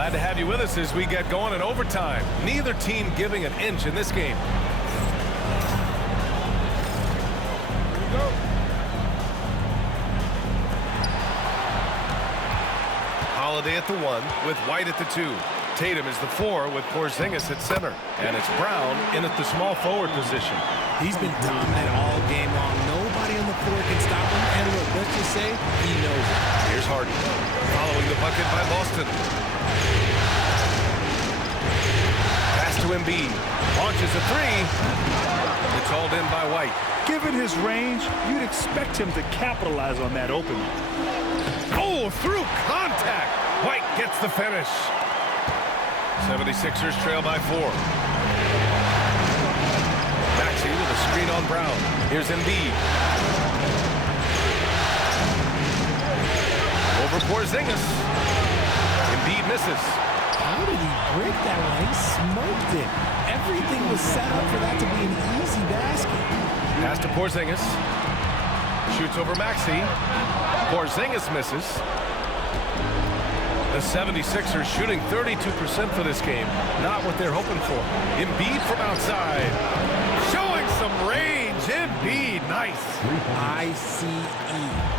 Glad to have you with us as we get going in overtime. Neither team giving an inch in this game. Here we go. Holiday at the 1 with White at the 2. Tatum is the 4 with Porzingis at center. And it's Brown in at the small forward position. He's been dominant all game long. Nobody on the floor can stop him. And look, let's just say he knows it. Here's Harden following the bucket by Boston. Pass to Embiid. Launches a 3. It's hauled in by White. Given his range, you'd expect him to capitalize on that opening. Oh, through contact. White gets the finish. 76ers trail by 4. Maxey with a screen on Brown. Here's Embiid. Over Porzingis. Embiid misses. How did he break that one? He smoked it. Everything was set up for that to be an easy basket. Pass to Porzingis. Shoots over Maxey. Porzingis misses. The 76ers shooting 32% for this game. Not what they're hoping for. Embiid from outside. Showing some range. Embiid, nice. ICE,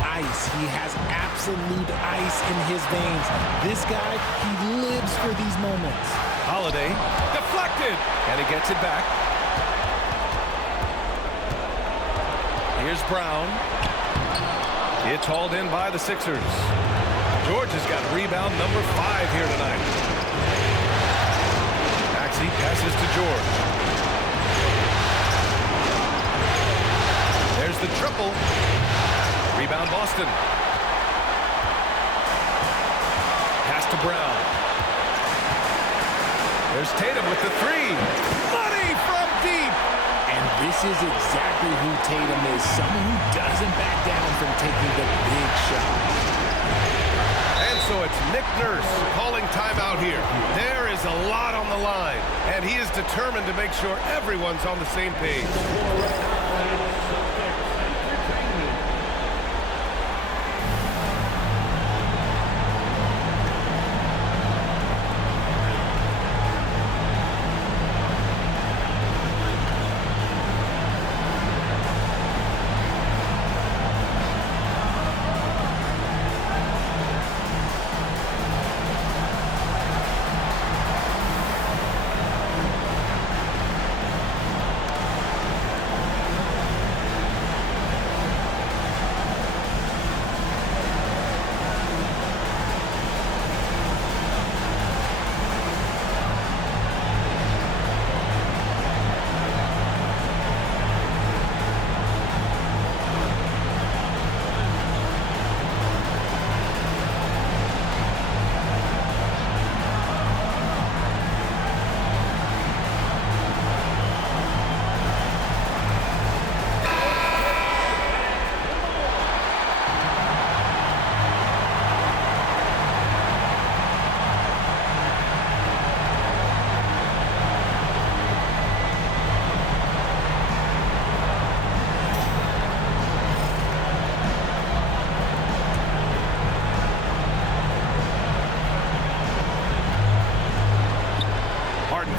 ice. He has absolute ice in his veins. This guy, he lives for these moments. Holiday, deflected. And he gets it back. Here's Brown. It's hauled in by the Sixers. George has got rebound number 5 here tonight. Maxey passes to George. There's the triple. Rebound Boston. Pass to Brown. There's Tatum with the 3. Money from deep. And this is exactly who Tatum is. Someone who doesn't back down from taking the big shot. So it's Nick Nurse calling timeout here. There is a lot on the line, and he is determined to make sure everyone's on the same page.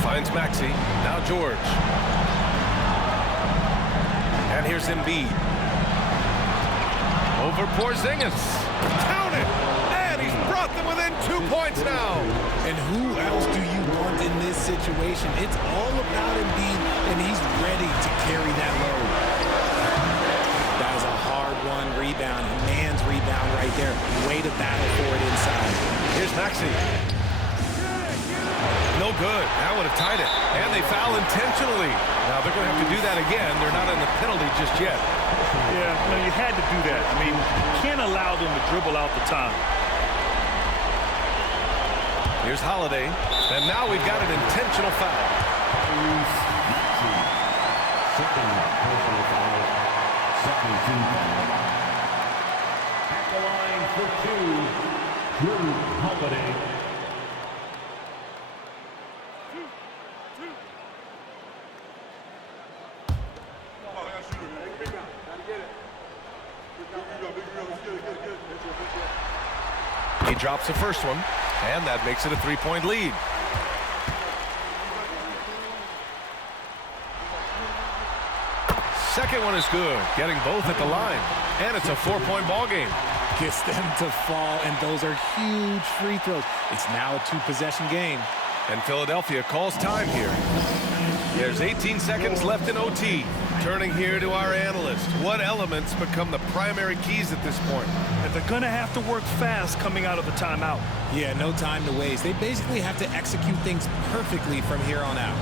Finds Maxey. Now George. And here's Embiid. Over Porzingis. Count it! And he's brought them within 2 points now. And who else do you want in this situation? It's all about Embiid, and he's ready to carry that load. That is a hard-won rebound. Man's rebound right there. Way to battle for it inside. Here's Maxey. No good. That would have tied it. And they foul intentionally. Now they're going to have to do that again. They're not in the penalty just yet. Yeah, no, you had to do that. I mean, you can't allow them to dribble out the time. Here's Holiday. And now we've got an intentional foul. At the line for 2, Drew Holiday. He drops the first one. And that makes it a 3-point lead. Second one is good, getting both at the line. And it's a 4-point ball game. Gets them to fall, and those are huge free throws. It's now a 2-possession game. And Philadelphia calls time here. There's 18 seconds left in OT. Turning here to our analyst. What elements become the primary keys at this point? And they're going to have to work fast coming out of the timeout. Yeah, no time to waste. They basically have to execute things perfectly from here on out.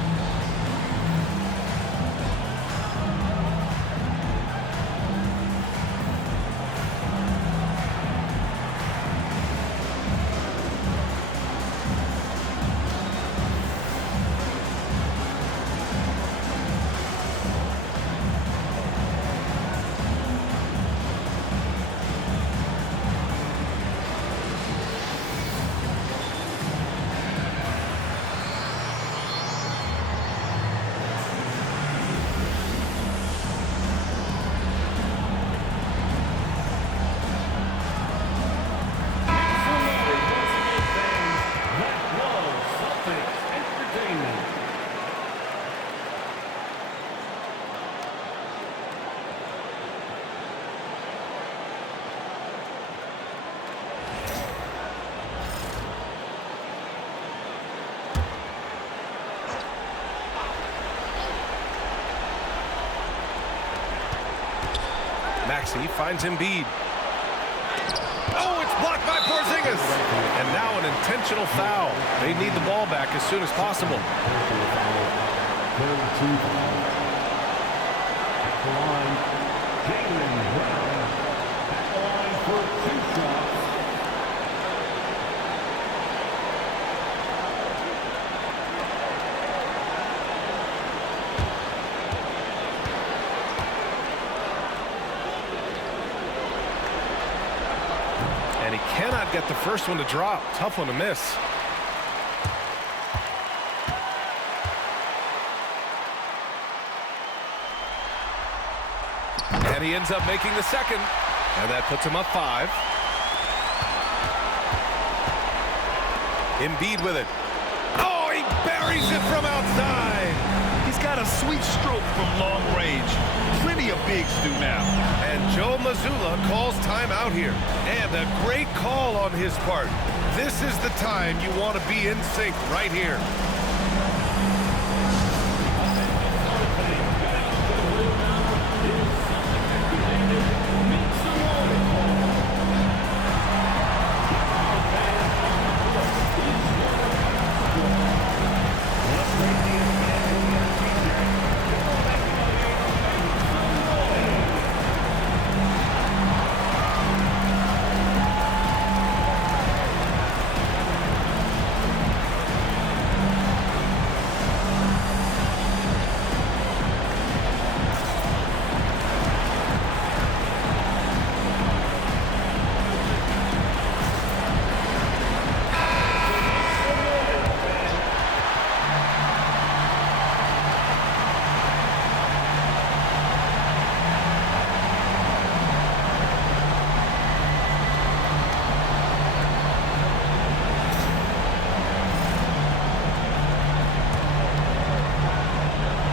Maxey finds Embiid. Oh, it's blocked by Porzingis. And now an intentional foul. They need the ball back as soon as possible. Third team foul. At the line, Jaylen Brown. At the line for 2 shots. And he cannot get the first one to drop. Tough one to miss. And he ends up making the second. And that puts him up 5. Embiid with it. Oh, he buries it from outside. He's got a sweet stroke from long range. Plenty of bigs do now. And Joe Mazzulla calls timeout here. And a great call on his part. This is the time you want to be in sync right here.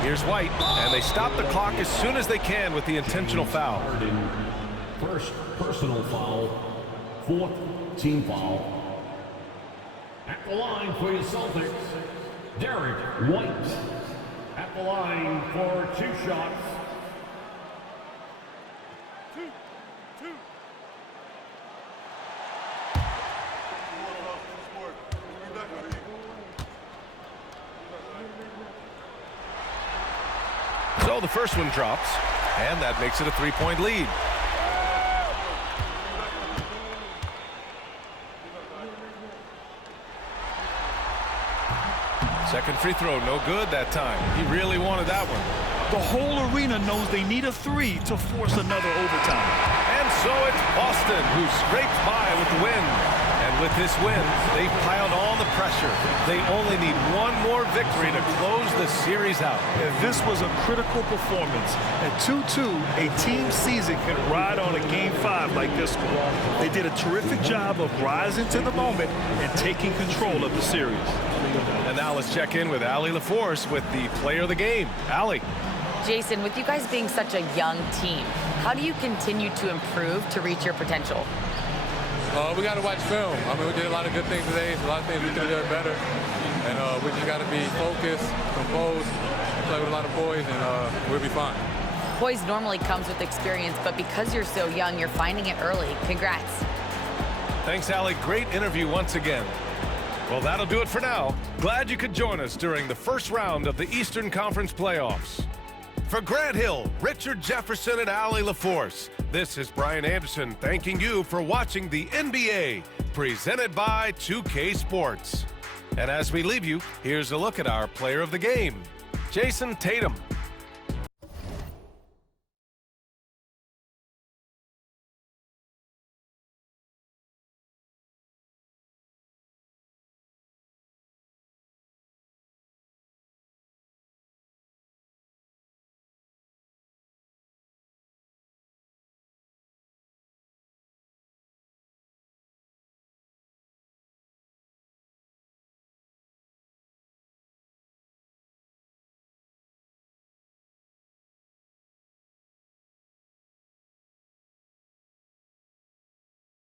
Here's White, and they stop the clock as soon as they can with the intentional foul. First personal foul, 4th team foul. At the line for your Celtics, Derek White. At the line for 2 shots. So the first one drops, and that makes it a 3-point lead. Second free throw, no good that time. He really wanted that one. The whole arena knows they need a 3 to force another overtime. And so it's Boston who scrapes by with the win. And With this win, they've piled on the pressure. They only need one more victory to close the series out. And this was a critical performance. At 2-2, a team season can ride on a Game 5 like this one. They did a terrific job of rising to the moment and taking control of the series. And now let's check in with Allie LaForce with the player of the game. Allie. Jason, with you guys being such a young team, how do you continue to improve to reach your potential? We got to watch film. I mean, we did a lot of good things today. A lot of things we could have done better. And we just got to be focused, composed, play with a lot of boys, and we'll be fine. Poise normally comes with experience, but because you're so young, you're finding it early. Congrats. Thanks, Allie. Great interview once again. Well, that'll do it for now. Glad you could join us during the first round of the Eastern Conference playoffs. For Grant Hill, Richard Jefferson, and Allie LaForce, this is Brian Anderson thanking you for watching the NBA, presented by 2K Sports. And as we leave you, here's a look at our player of the game, Jason Tatum.